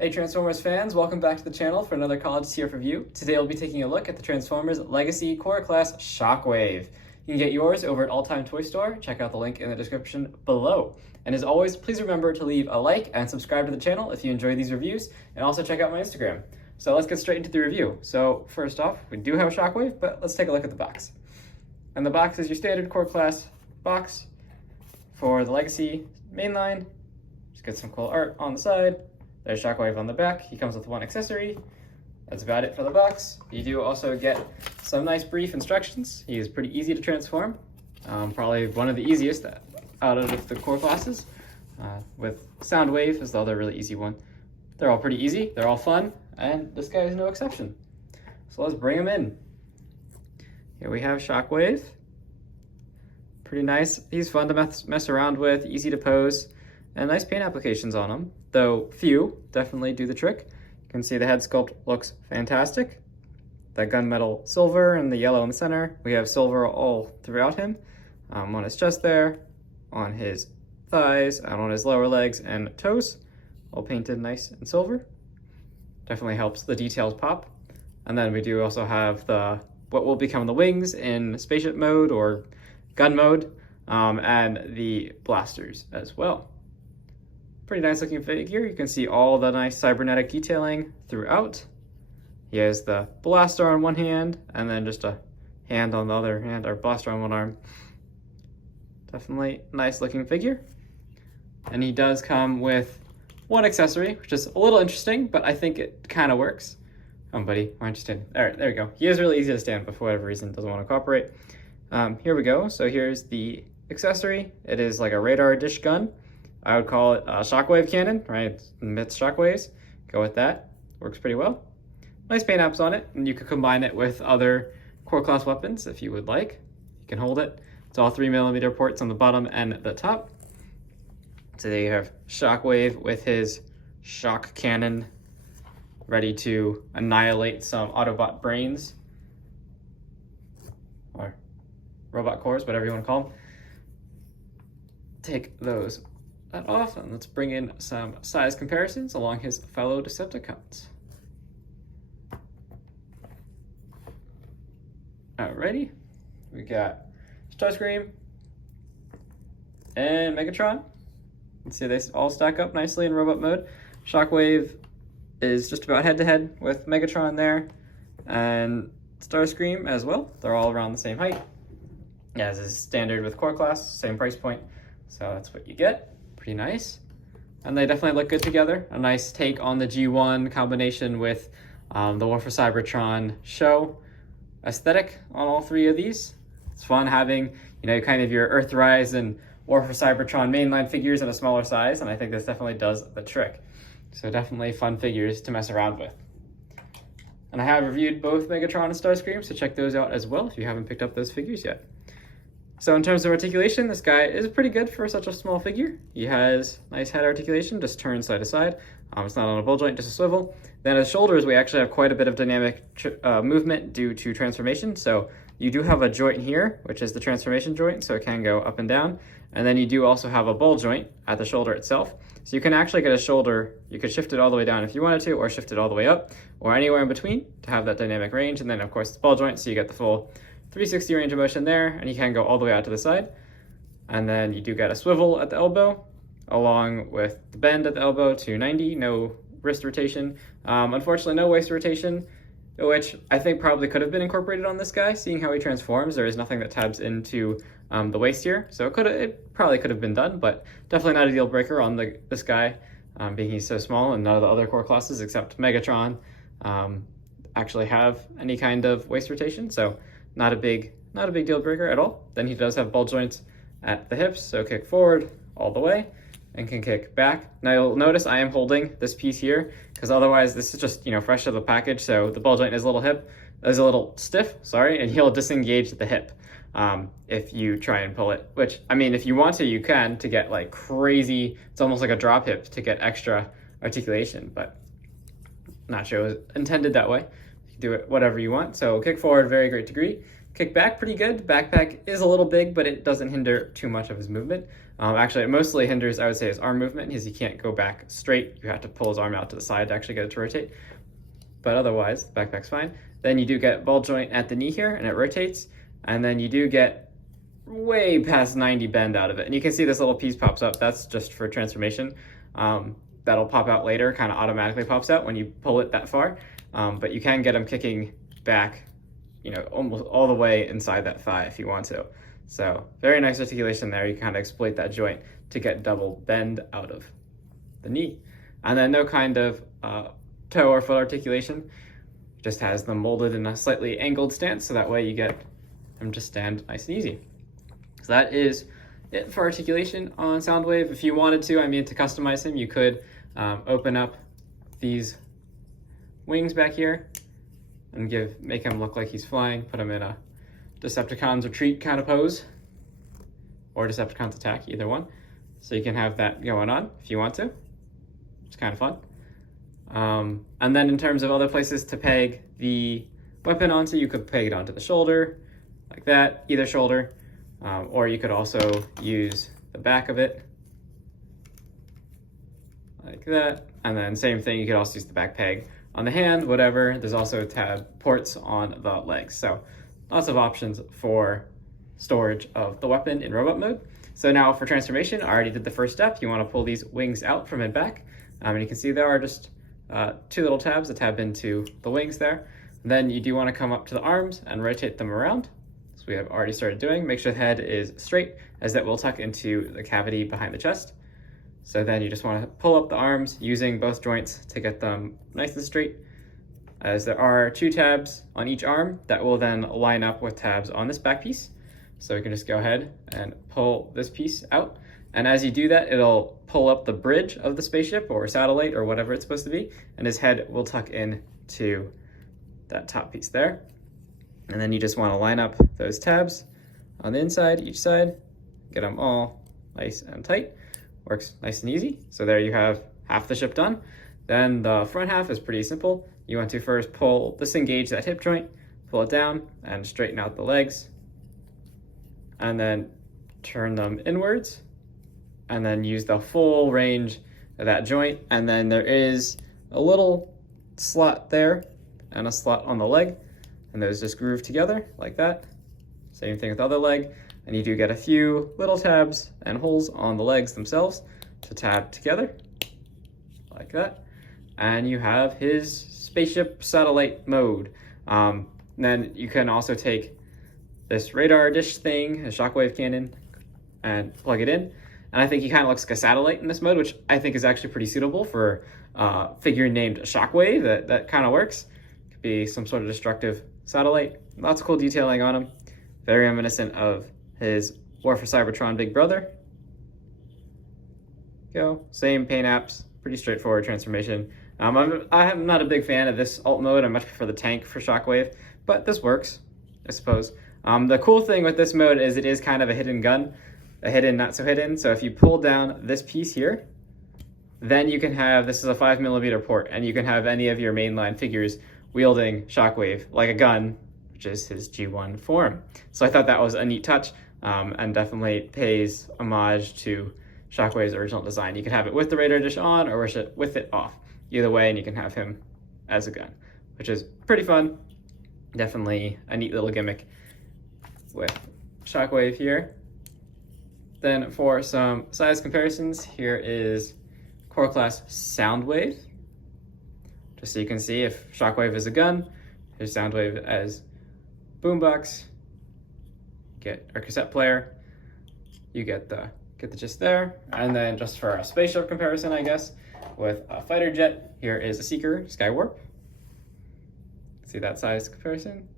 Hey Transformers fans, welcome back to the channel for another College TF review. Today we'll be taking a look at the Transformers Legacy Core Class Shockwave. You can get yours over at All Time Toy Store. Check out the link in the description below. And as always, please remember to leave a like and subscribe to the channel if you enjoy these reviews, and also check out my Instagram. So let's get straight into the review. So first off, we do have a Shockwave, but let's take a look at the box. And the box is your standard Core Class box for the Legacy mainline. Just get some cool art on the side. There's Shockwave on the back. He comes with one accessory. That's about it for the box. You do also get some nice brief instructions. He is pretty easy to transform. Probably one of the easiest out of the core classes. With Soundwave is the other really easy one. They're all pretty easy. They're all fun. And this guy is no exception. So let's bring him in. Here we have Shockwave. Pretty nice. He's fun to mess around with, easy to pose, and nice paint applications on him. Though few definitely do the trick. You can see the head sculpt looks fantastic. That gunmetal silver and the yellow in the center. We have silver all throughout him. On his chest there, on his thighs, and on his lower legs and toes. All painted nice and silver. Definitely helps the details pop. And then we do also have what will become the wings in spaceship mode or gun mode, and the blasters as well. Pretty nice looking figure. You can see all the nice cybernetic detailing throughout. He has the blaster on one hand and then just a hand on the other hand, or blaster on one arm. Definitely nice looking figure. And he does come with one accessory, which is a little interesting, but I think it kind of works. Oh, buddy, why aren't you standing? All right, there we go. He is really easy to stand, but for whatever reason doesn't want to cooperate. Here we go. So here's the accessory. It is like a radar dish gun. I would call it a shockwave cannon, right? It emits shockwaves. Go with that. Works pretty well. Nice paint apps on it, and you could combine it with other core class weapons if you would like. You can hold it. It's all 3mm ports on the bottom and the top. So there you have Shockwave with his shock cannon, ready to annihilate some Autobot brains, or robot cores, whatever you want to call them. Take that off, and let's bring in some size comparisons along his fellow Decepticons. Alrighty, we got Starscream and Megatron. You can see they all stack up nicely in robot mode. Shockwave is just about head-to-head with Megatron there, and Starscream as well. They're all around the same height, as is standard with core class, same price point. So that's what you get. Pretty nice. And they definitely look good together. A nice take on the G1 combination with the War for Cybertron show aesthetic on all three of these. It's fun having, kind of your Earthrise and War for Cybertron mainline figures in a smaller size, and I think this definitely does the trick. So definitely fun figures to mess around with. And I have reviewed both Megatron and Starscream, so check those out as well if you haven't picked up those figures yet. So in terms of articulation, this guy is pretty good for such a small figure. He has nice head articulation, just turns side to side. It's not on a ball joint, just a swivel. Then his shoulders, we actually have quite a bit of dynamic movement due to transformation. So you do have a joint here, which is the transformation joint, so it can go up and down. And then you do also have a ball joint at the shoulder itself. So you can actually get a shoulder, you could shift it all the way down if you wanted to, or shift it all the way up, or anywhere in between to have that dynamic range. And then of course it's ball joint, so you get the full 360 range of motion there, and you can go all the way out to the side. And then you do get a swivel at the elbow, along with the bend at the elbow to 90, no wrist rotation. Unfortunately, no waist rotation, which I think probably could have been incorporated on this guy. Seeing how he transforms, there is nothing that tabs into the waist here, so it probably could have been done, but definitely not a deal breaker on this guy, being he's so small, and none of the other core classes except Megatron actually have any kind of waist rotation, so not a big deal breaker at all. Then he does have ball joints at the hips, so kick forward all the way and can kick back. Now you'll notice I am holding this piece here because otherwise this is just fresh to the package, so the ball joint is a little stiff, and he'll disengage at the hip if you try and pull it, which I mean, if you want to, you can, to get like crazy, it's almost like a drop hip to get extra articulation, but not sure it was intended that way. Do it whatever you want. So kick forward, very great degree. Kick back, pretty good. Backpack is a little big, but it doesn't hinder too much of his movement. Actually, it mostly hinders, I would say, his arm movement because he can't go back straight. You have to pull his arm out to the side to actually get it to rotate. But otherwise, the backpack's fine. Then you do get ball joint at the knee here, and it rotates. And then you do get way past 90 bend out of it. And you can see this little piece pops up. That's just for transformation. That'll pop out later, kind of automatically pops out when you pull it that far. But you can get him kicking back, you know, almost all the way inside that thigh if you want to. So very nice articulation there. You kind of exploit that joint to get double bend out of the knee. And then no kind of toe or foot articulation. Just has them molded in a slightly angled stance, so that way you get them to stand nice and easy. So that is it for articulation on Soundwave. If you wanted to, to customize him, you could open up these wings back here and make him look like he's flying, put him in a Decepticons retreat kind of pose, or Decepticons attack, either one. So you can have that going on if you want to. It's kind of fun. And then in terms of other places to peg the weapon onto, you could peg it onto the shoulder, like that, either shoulder, or you could also use the back of it, like that. And then same thing, you could also use the back peg on the hand, whatever. There's also tab ports on the legs. So lots of options for storage of the weapon in robot mode. So now for transformation, I already did the first step. You want to pull these wings out from and back. And you can see there are just two little tabs that tab into the wings there. And then you do want to come up to the arms and rotate them around. So we have already started doing. Make sure the head is straight, as that will tuck into the cavity behind the chest. So then you just want to pull up the arms using both joints to get them nice and straight, as there are two tabs on each arm that will then line up with tabs on this back piece. So we can just go ahead and pull this piece out. And as you do that, it'll pull up the bridge of the spaceship or satellite or whatever it's supposed to be, and his head will tuck in to that top piece there. And then you just want to line up those tabs on the inside, each side, get them all nice and tight. Works nice and easy. So there you have half the ship done. Then the front half is pretty simple. You want to first disengage that hip joint, pull it down, and straighten out the legs. And then turn them inwards. And then use the full range of that joint. And then there is a little slot there and a slot on the leg. And those just groove together like that. Same thing with the other leg. And you do get a few little tabs and holes on the legs themselves to tab together like that. And you have his spaceship satellite mode. Then you can also take this radar dish thing, a Shockwave cannon, and plug it in. And I think he kind of looks like a satellite in this mode, which I think is actually pretty suitable for a figure named Shockwave. That kind of works. Could be some sort of destructive satellite. Lots of cool detailing on him. Very reminiscent of his War for Cybertron big brother. Same paint apps, pretty straightforward transformation. I'm not a big fan of this alt mode. I much prefer the tank for Shockwave, but this works, I suppose. The cool thing with this mode is it is kind of a hidden gun, a hidden, not so hidden. So if you pull down this piece here, then you can have, this is a 5mm port, and you can have any of your mainline figures wielding Shockwave like a gun, which is his G1 form. So I thought that was a neat touch, and definitely pays homage to Shockwave's original design. You can have it with the radar dish on or with it off. Either way, and you can have him as a gun, which is pretty fun. Definitely a neat little gimmick with Shockwave here. Then for some size comparisons, here is Core Class Soundwave. Just so you can see if Shockwave is a gun, here's Soundwave as boombox. Get our cassette player. You get the gist there. And then just for a spaceship comparison, I guess, with a fighter jet, here is a Seeker Skywarp. See that size comparison?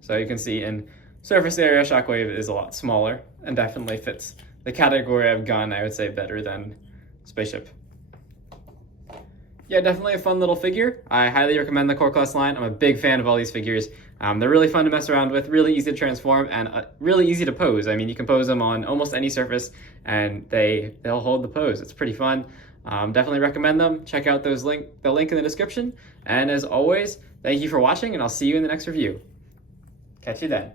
So you can see in surface area, Shockwave is a lot smaller and definitely fits the category of gun, I would say, better than spaceship. Yeah, definitely a fun little figure. I highly recommend the Core Class line. I'm a big fan of all these figures. They're really fun to mess around with, really easy to transform, and really easy to pose. I mean, you can pose them on almost any surface, and they'll hold the pose. It's pretty fun. Definitely recommend them. Check out the link in the description. And as always, thank you for watching, and I'll see you in the next review. Catch you then.